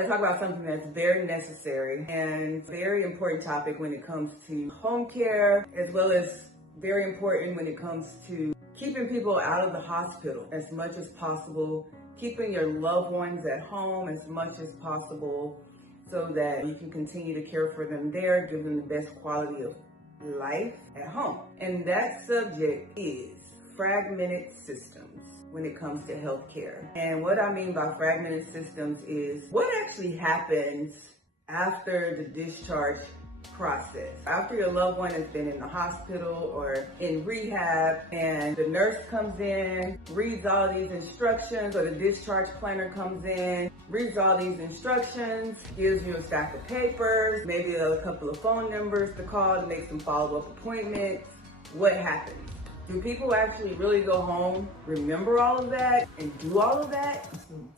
want to talk about something that's very necessary and very important topic when it comes to home care, as well as very important when it comes to keeping people out of the hospital as much as possible, keeping your loved ones at home as much as possible so that you can continue to care for them there, give them the best quality of life at home. And that subject is fragmented systems when it comes to healthcare. And what I mean by fragmented systems is what actually happens after the discharge process. After your loved one has been in the hospital or in rehab and the nurse comes in, reads all these instructions, or the discharge planner comes in, reads all these instructions, gives you a stack of papers, maybe a couple of phone numbers to call to make some follow-up appointments. What happens? Do people actually really go home, remember all of that, and do all of that?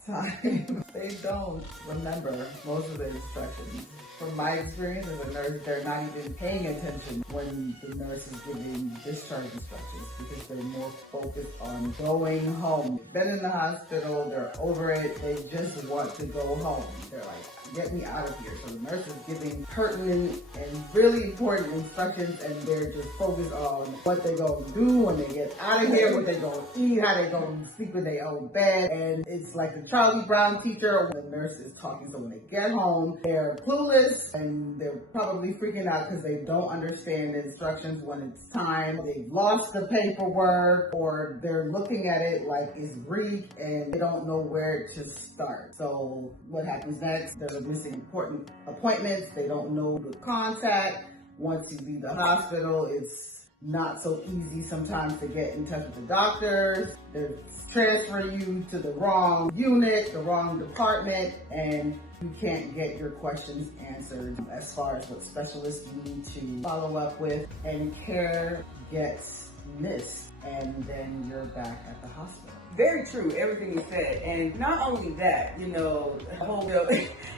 Sometimes they don't remember most of the instructions. From my experience as a nurse, they're not even paying attention when the nurse is giving discharge instructions because they're more focused on going home. They've been in the hospital, they're over it, they just want to go home. They're like, get me out of here. So the nurse is giving pertinent and really important instructions, and they're just focused on what they're going to do when they get out of here, what they're going to eat, how they're going to sleep in their own bed. And it's like the Charlie Brown teacher when the nurse is talking. So when they get home, they're clueless and they're probably freaking out because they don't understand the instructions when it's time. They've lost the paperwork, or they're looking at it like it's Greek and they don't know where to start. So what happens next? They're missing important appointments. They don't know the contact. Once you leave the hospital, it's not so easy sometimes to get in touch with the doctors. They're transferring you to the wrong unit, the wrong department, and you can't get your questions answered as far as what specialists you need to follow up with, and care gets missed, and then you're back at the hospital. Very true, everything you said. And not only that, the whole deal,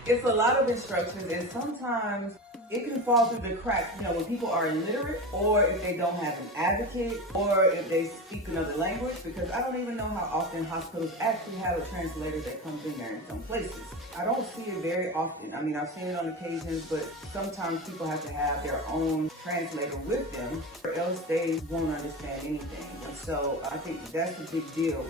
it's a lot of instructions, and sometimes it can fall through the cracks, when people are illiterate, or if they don't have an advocate, or if they speak another language, because I don't even know how often hospitals actually have a translator that comes in there in some places. I don't see it very often. I mean, I've seen it on occasions, but sometimes people have to have their own translator with them, or else they won't understand anything. And so I think that's a big deal